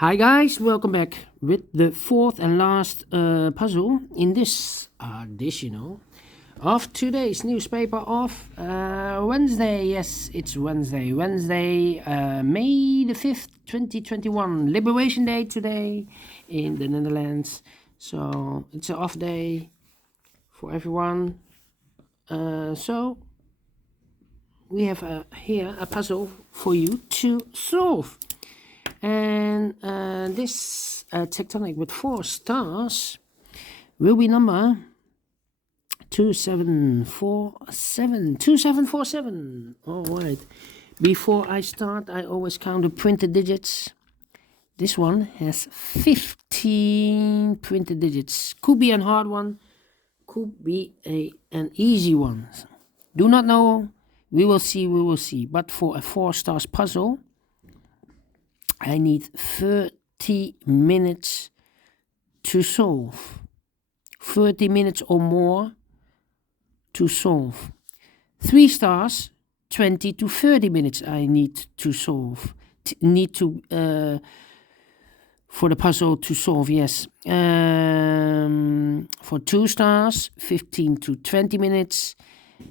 Hi guys, welcome back with the fourth and last puzzle in this edition of today's newspaper of Wednesday. Yes, it's Wednesday, May the 5th, 2021, Liberation Day today in the Netherlands. So it's an off day for everyone. So we have here a puzzle for you to solve. And this tectonic with 4 stars will be number 2747. All right. Before I start, I always count the printed digits. This one has 15 printed digits. Could be a hard one, could be an easy one. Do not know. We will see. But for a 4 stars puzzle, I need 30 minutes to solve. 30 minutes or more to solve. 3 stars, 20 to 30 minutes I need to solve. For the puzzle to solve, yes. For 2 stars, 15 to 20 minutes.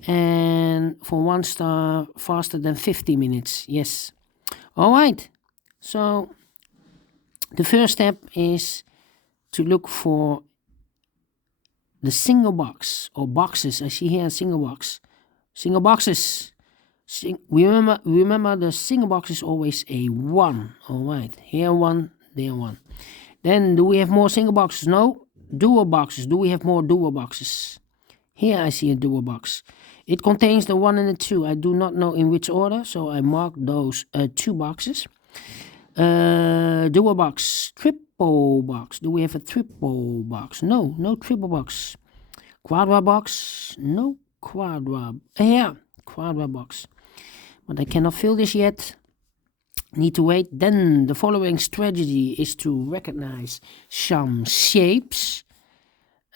And for 1 star, faster than 50 minutes, yes. All right. So the first step is to look for the single box or boxes. I see here a single box. Single boxes. Remember the single box is always a 1. All right. Here 1, there 1. Then do we have more single boxes? No. Dual boxes. Do we have more dual boxes? Here I see a dual box. It contains the 1 and the 2. I do not know in which order, so I mark those 2 boxes. Dual box, triple box. Do we have a triple box? No, no triple box. Quadra box? No quadra. Yeah, quadra box. But I cannot fill this yet. Need to wait. Then the following strategy is to recognize some shapes,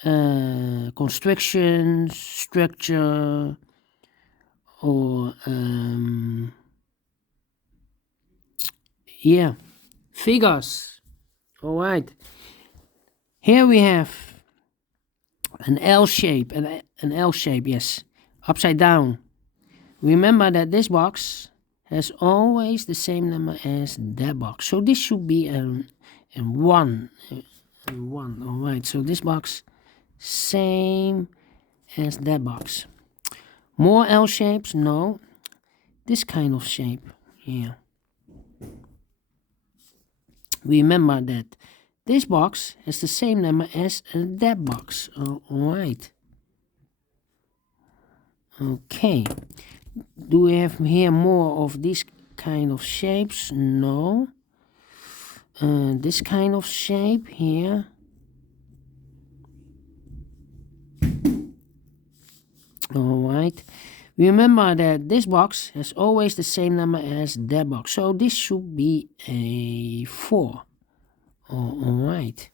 construction, structure, or yeah, figures. All right. Here we have an L shape, an L shape, yes, upside down. Remember that this box has always the same number as that box. So this should be a 1. A 1. All right. So this box, same as that box. More L shapes? No. This kind of shape. Yeah. Remember that this box has the same number as that box. All right. Okay. Do we have here more of these kind of shapes? No. This kind of shape here. All right. Remember that this box has always the same number as that box. So this should be a 4. All right.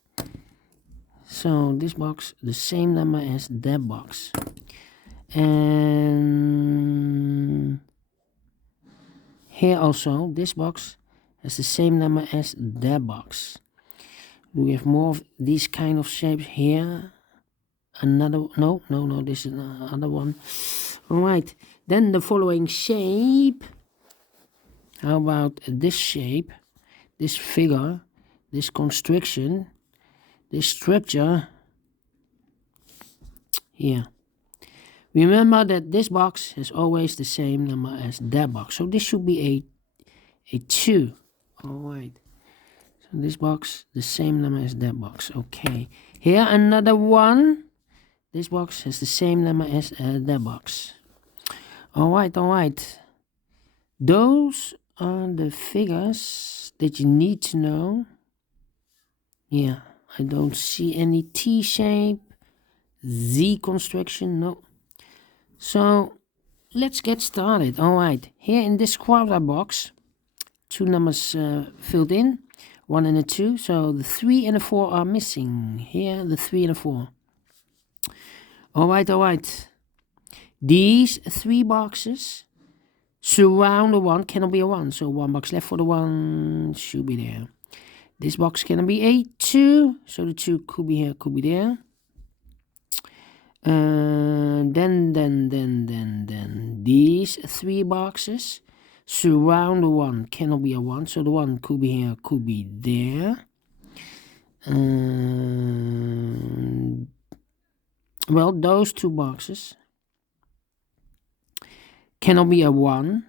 So this box, the same number as that box. And here also, this box has the same number as that box. We have more of these kind of shapes here. Another, no, this is another one. All right, then the following shape. How about this shape, this figure, this construction, this structure here? Remember that this box has always the same number as that box. So this should be a 2. All right. So this box, the same number as that box. Okay. Here another 1. This box has the same number as that box. All right. Those are the figures that you need to know. Yeah, I don't see any T shape, Z construction, no. So let's get started. All right, here in this quadra box, 2 numbers filled in, 1 and a 2. So the 3 and the 4 are missing. Here, the 3 and the 4. All right. These 3 boxes surround the 1, cannot be a 1. So 1 box left for the 1 should be there. This box cannot be a 2, so the 2 could be here, could be there. Then these 3 boxes surround the 1 cannot be a 1, so the 1 could be here, could be there. Well, those 2 boxes cannot be a 1.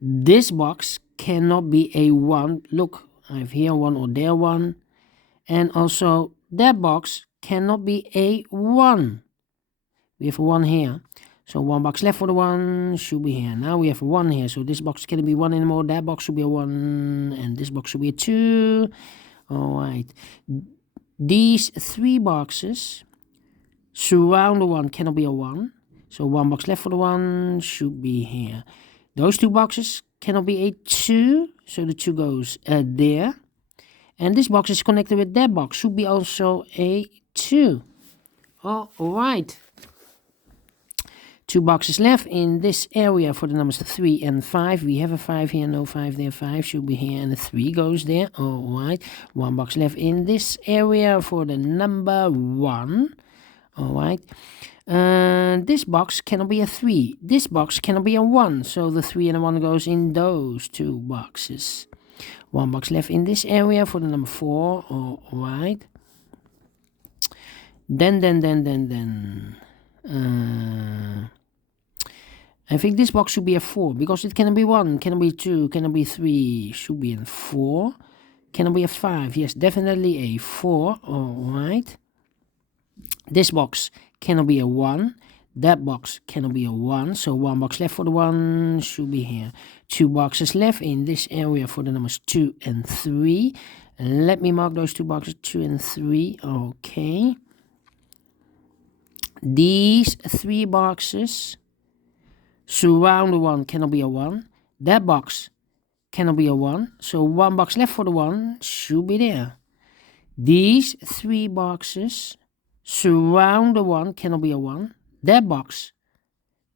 This box cannot be a 1. Look, I have here 1 or there 1. And also that box cannot be a 1. We have a 1 here. So 1 box left for the 1 should be here. Now we have a 1 here. So this box cannot be 1 anymore. That box should be a 1. And this box should be a 2. Alright. These 3 boxes surround the 1 cannot be a 1. So 1 box left for the 1 should be here. Those 2 boxes cannot be a 2. So the 2 goes there. And this box is connected with that box. Should be also a 2. Alright. 2 boxes left in this area for the numbers 3 and 5. We have a 5 here, no 5 there. 5 should be here and the 3 goes there. Alright. 1 box left in this area for the number 1. Alright. This box cannot be a 3. This box cannot be a 1. So the 3 and the 1 goes in those 2 boxes. 1 box left in this area for the number 4. Alright. Then. I think this box should be a 4 because it cannot be 1, cannot be 2, cannot be 3, should be a 4. Cannot be a 5, yes, definitely a 4. Alright. This box cannot be a 1. That box cannot be a 1. So 1 box left for the 1 should be here. 2 boxes left in this area for the numbers 2 and 3. Let me mark those 2 boxes, 2 and 3. Okay. These 3 boxes surround the 1 cannot be a 1. That box cannot be a 1. So 1 box left for the 1 should be there. These 3 boxes surround the 1 cannot be a 1. That box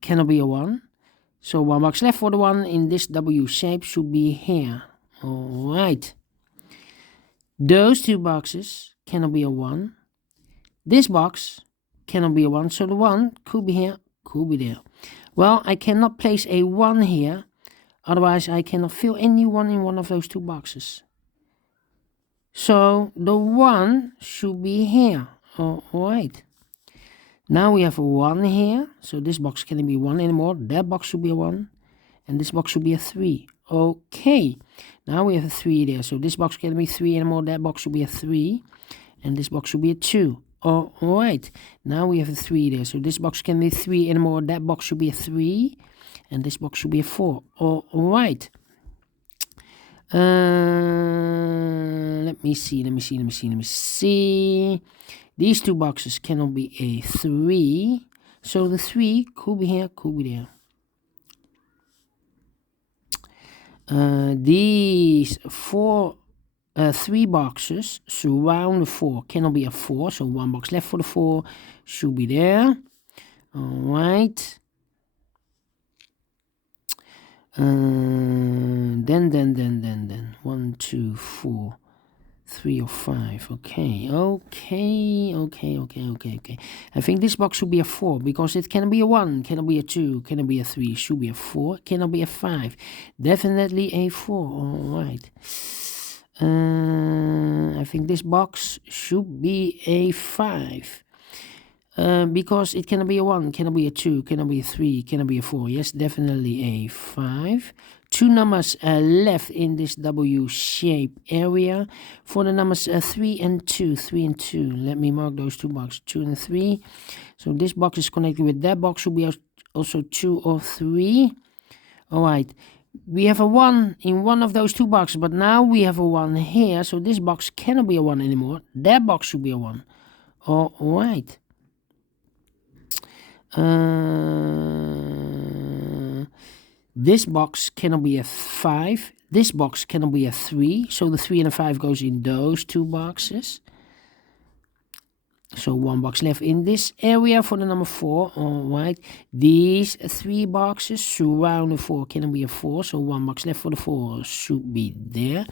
cannot be a 1. So 1 box left for the 1 in this W shape should be here. Alright. Those 2 boxes cannot be a 1. This box cannot be a 1. So the 1 could be here, could be there. Well, I cannot place a 1 here. Otherwise, I cannot fill any 1 in one of those 2 boxes. So the 1 should be here. Alright. Now we have a 1 here. So this box cannot be 1 anymore. That box should be a 1. And this box should be a 3. Okay. Now we have a 3 there. So this box cannot be 3 anymore. That box should be a 3. And this box should be a 2. Alright. Now we have a 3 there. So this box can be 3 anymore. That box should be a 3. And this box should be a 4. Alright. Let me see. These 2 boxes cannot be a 3. So the 3 could be here, could be there. These 3 boxes surround the 4 cannot be a 4. So 1 box left for the 4 should be there. Alright. Then 1, 2, 4, 3 or 5. Okay. I think this box should be a 4 because it cannot be a 1, cannot be a 2, cannot be a 3, should be a 4, cannot be a 5. Definitely a 4. Alright. I think this box should be a 5. Because it cannot be a 1, cannot be a 2, cannot be a 3, cannot be a 4. Yes, definitely a 5. 2 numbers left in this W shape area for the numbers 3 and 2. 3 and 2. Let me mark those 2 boxes, 2 and 3. So this box is connected with that box, should be also 2 or 3. Alright. We have a 1 in one of those 2 boxes, but now we have a 1 here. So this box cannot be a 1 anymore. That box should be a 1. Alright. This box cannot be a 5. This box cannot be a 3. So the 3 and the 5 goes in those 2 boxes. So 1 box left in this area for the number 4. Alright. These 3 boxes surround the 4 cannot be a 4. So 1 box left for the 4 should be there.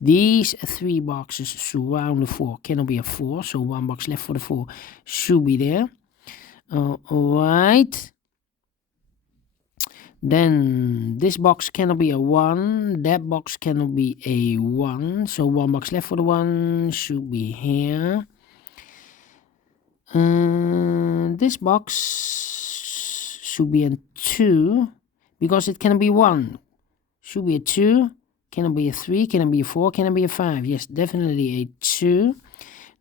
These 3 boxes surround the 4 cannot be a 4, so 1 box left for the 4 should be there. Alright. Then this box cannot be a 1, that box cannot be a 1, so 1 box left for the 1 should be here. This box should be a 2, because it cannot be 1. Should be a 2, cannot be a 3, cannot be a 4, cannot be a 5. Yes, definitely a 2.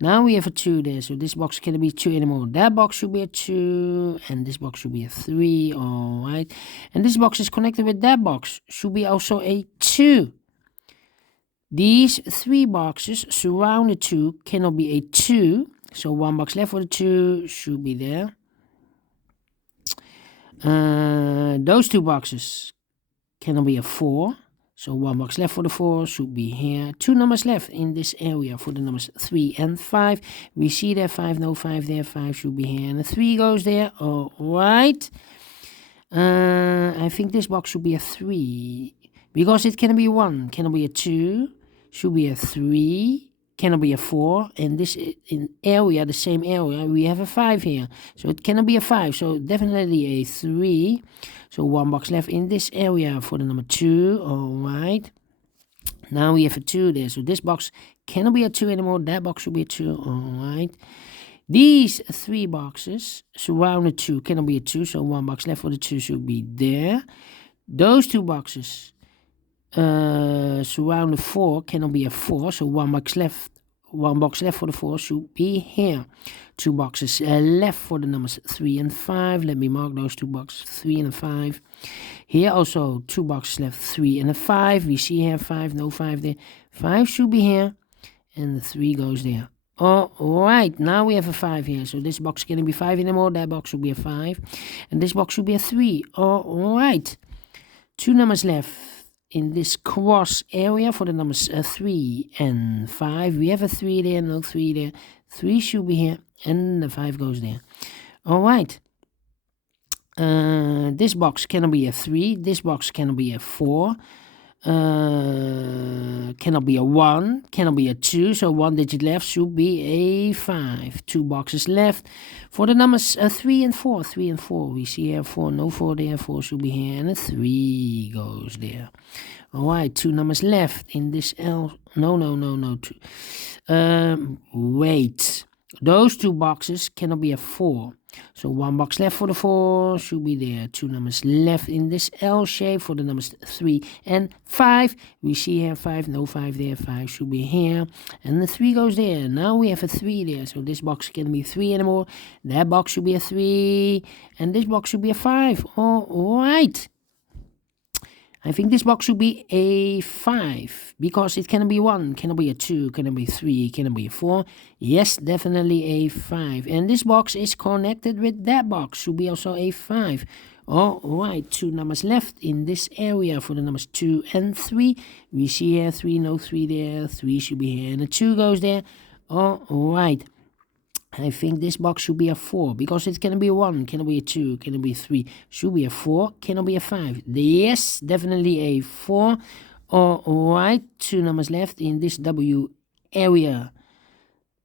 Now we have a 2 there, so this box cannot be 2 anymore. That box should be a 2, and this box should be a 3, alright. And this box is connected with that box, should be also a 2. These 3 boxes surround the 2 cannot be a 2, so 1 box left for the 2 should be there. Those 2 boxes cannot be a 4, so 1 box left for the 4 should be here. 2 numbers left in this area for the numbers 3 and 5. We see there 5, no 5 there, 5 should be here, and the 3 goes there. Alright. I think this box should be a 3, because it cannot be 1, cannot be a 2, should be a 3, cannot be a 4, and this in area, the same area, we have a 5 here, so it cannot be a 5, so definitely a 3. So 1 box left in this area for the number 2. Alright. Now we have a 2 there, so this box cannot be a 2 anymore, that box should be a 2. Alright. These 3 boxes surround the 2 cannot be a 2, so 1 box left for the 2 should be there. Those 2 boxes surround the 4 cannot be a 4, so 1 box left for the 4 should be here. 2 boxes left for the numbers 3 and 5. Let me mark those 2 boxes, 3 and 5. Here also 2 boxes left, 3 and a 5. We see here 5, no 5 there. 5 should be here, and the 3 goes there. Alright, now we have a 5 here, so this box cannot be 5 anymore, that box should be a 5, and this box should be a 3. Alright, 2 numbers left in this cross area for the numbers 3 and 5. We have a 3 there, no 3 there. 3 should be here, and the 5 goes there. Alright. This box cannot be a 3. This box cannot be a 4. Cannot be a 1. Cannot be a 2. So 1 digit left should be a 5. 2 boxes left for the numbers 3 and 4. 3 and 4. We see here 4. No 4 there. 4 should be here. And a 3 goes there. Alright. 2 numbers left in this L. No. 2. Wait. Those 2 boxes cannot be a 4. So 1 box left for the 4 should be there. 2 numbers left in this L shape for the numbers 3 and 5. We see here 5, no 5 there. 5 should be here. And the 3 goes there. Now we have a 3 there. So this box can't be 3 anymore. That box should be a 3. And this box should be a 5. Alright. I think this box should be a 5, because it cannot be 1, cannot be a 2, cannot be 3, cannot be a 4. Yes, definitely a 5. And this box is connected with that box, should be also a 5. Alright, 2 numbers left in this area for the numbers 2 and 3. We see here 3, no 3 there, 3 should be here, and a 2 goes there. Alright. I think this box should be a 4, because it cannot be a 1, cannot be a 2, cannot be a 3, should be a 4, cannot be a 5. Yes, definitely a 4. Alright, 2 numbers left in this W area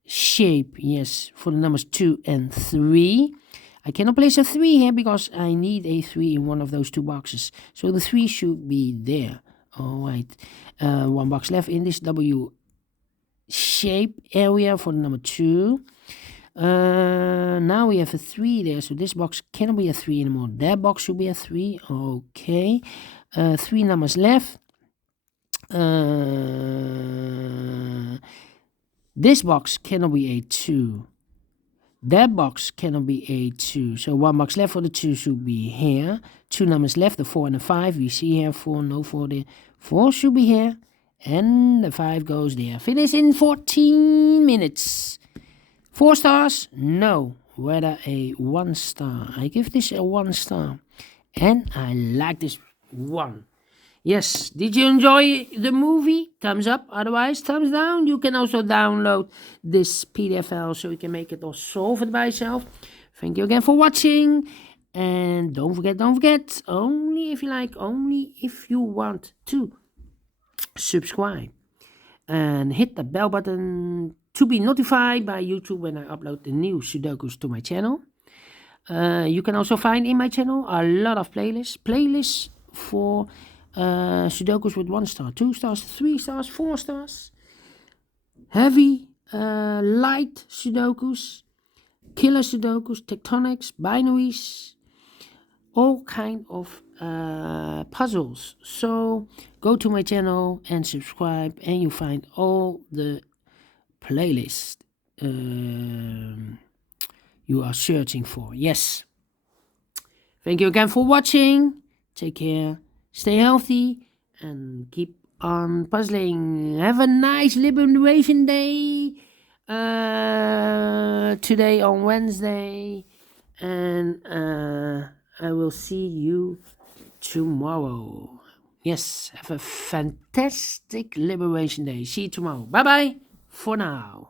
shape. Yes, for the numbers 2 and 3. I cannot place a 3 here because I need a 3 in one of those 2 boxes. So the 3 should be there. Alright, 1 box left in this W shape area for the number 2. Now we have a 3 there, so this box cannot be a 3 anymore. That box should be a 3. Okay. 3 numbers left. This box cannot be a 2. That box cannot be a 2. So 1 box left for the 2 should be here. 2 numbers left, the 4 and the 5. We see here 4, no 4 there. 4 should be here. And the 5 goes there. Finish in 14 minutes. 4 stars? No. Whether a 1 star. I give this a 1 star. And I like this one. Yes. Did you enjoy the movie? Thumbs up. Otherwise, thumbs down. You can also download this PDF file so you can make it or solve it by yourself. Thank you again for watching. And don't forget, only if you like, only if you want to subscribe. and hit the bell button to be notified by YouTube when I upload the new Sudokus to my channel. You can also find in my channel a lot of playlists for Sudokus with 1 star, 2 stars, 3 stars, 4 stars, heavy, light Sudokus, killer Sudokus, tectonics, binaries, all kind of puzzles. So go to my channel and subscribe, and you find all the playlists you are searching for. Yes. Thank you again for watching. Take care, stay healthy, and keep on puzzling. Have a nice Liberation Day today on Wednesday, and I will see you tomorrow. Yes, have a fantastic Liberation Day. See you tomorrow. Bye bye for now.